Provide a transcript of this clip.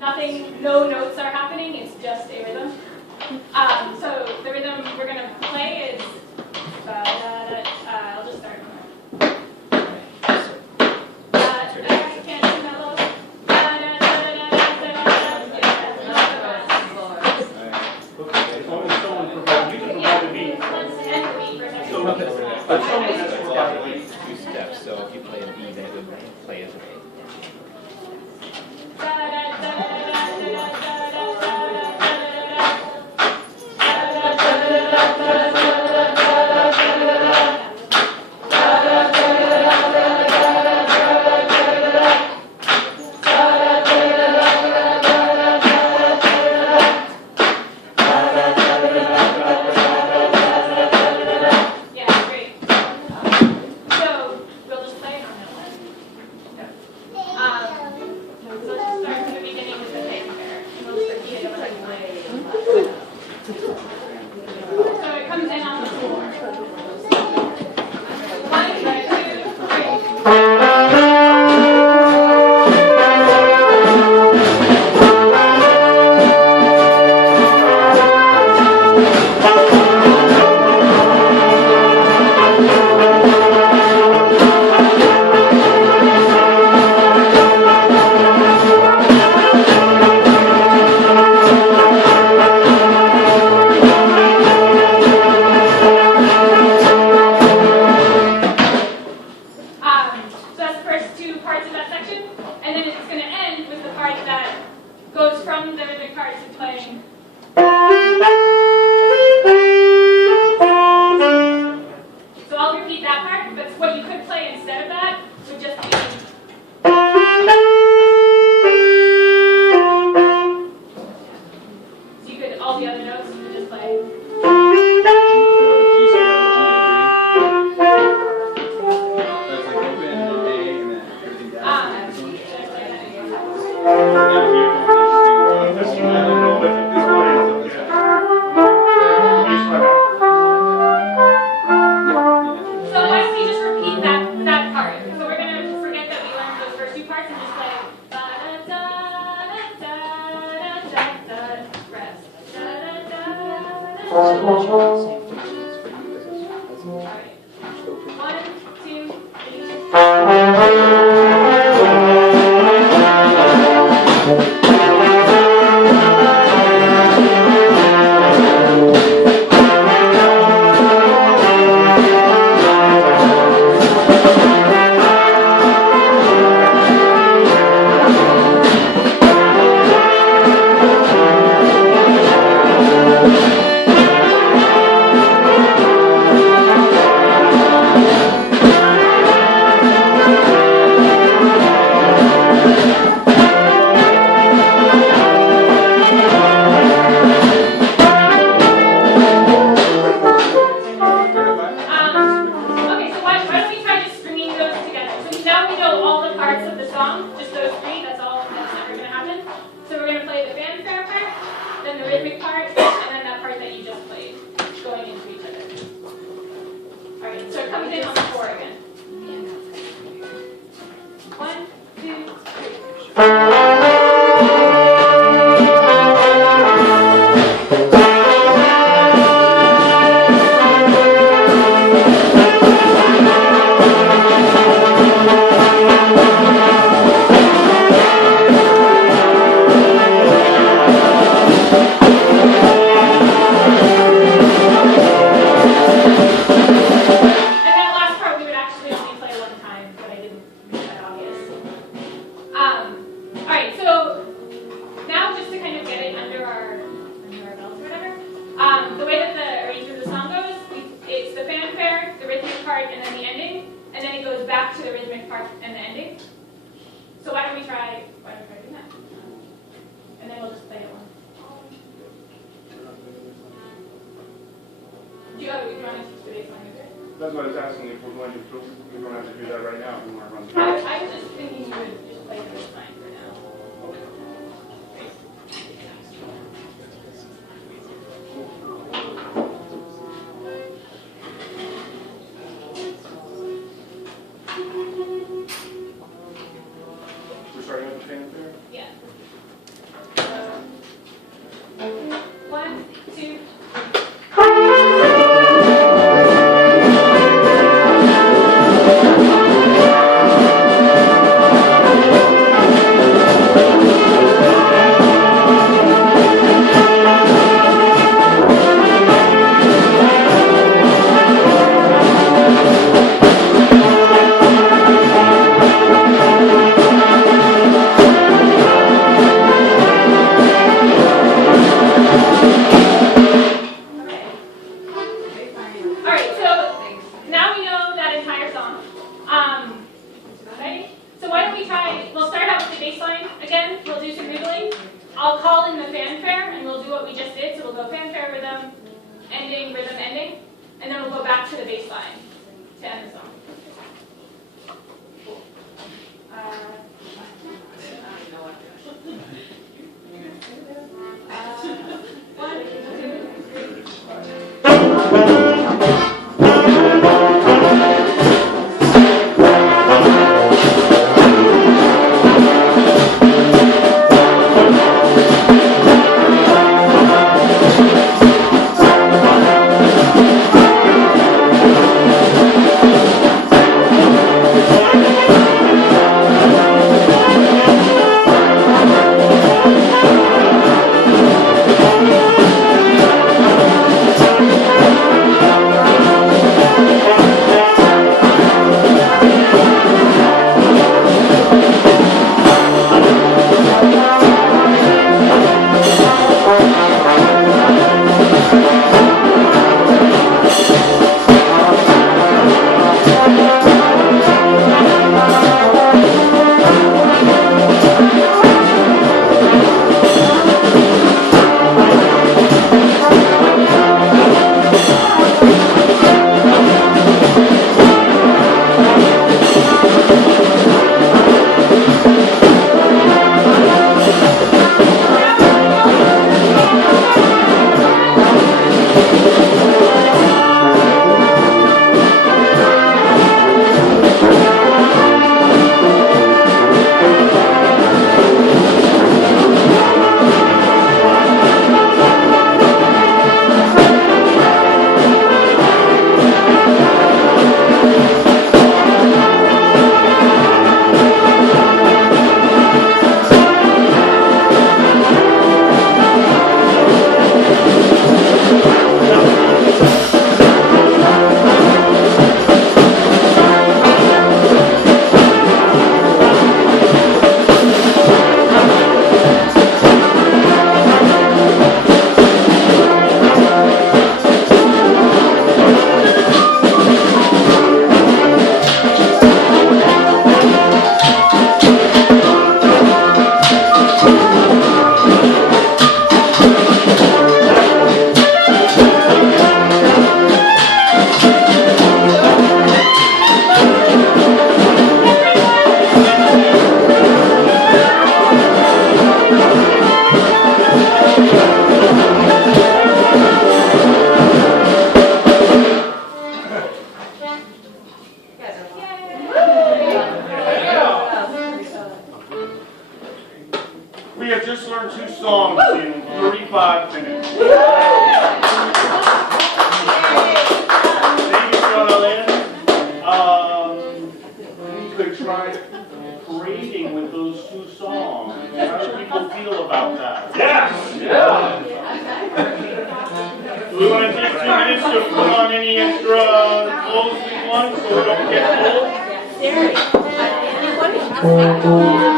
nothing, no notes are happening, it's just a rhythm. So the rhythm we're going to play is, I'll just start. I can't do mellow. As long as someone provides, you can provide the beat. Let's end the beat for a second. But someone can provide the beat. Two steps, so if you play a B, then it would play as an A. That's what I was asking if we're going to do that right now. If we want to run through. I was just thinking you would just play the bass line for now. We're starting with the fanfare? Yeah. doodling, I'll call in the fanfare and we'll do what we just did. So we'll go fanfare, rhythm, ending, and then we'll go back to the bass line to end the song. Cool. One, two, three. We have just learned 2 songs in 35 minutes. Thank you, Charlotte. We could try parading with those 2 songs. How do people feel about that? Yes! Yeah. Do we want to take 2 minutes to put on any extra clothes we want so we don't get cold? Anyone?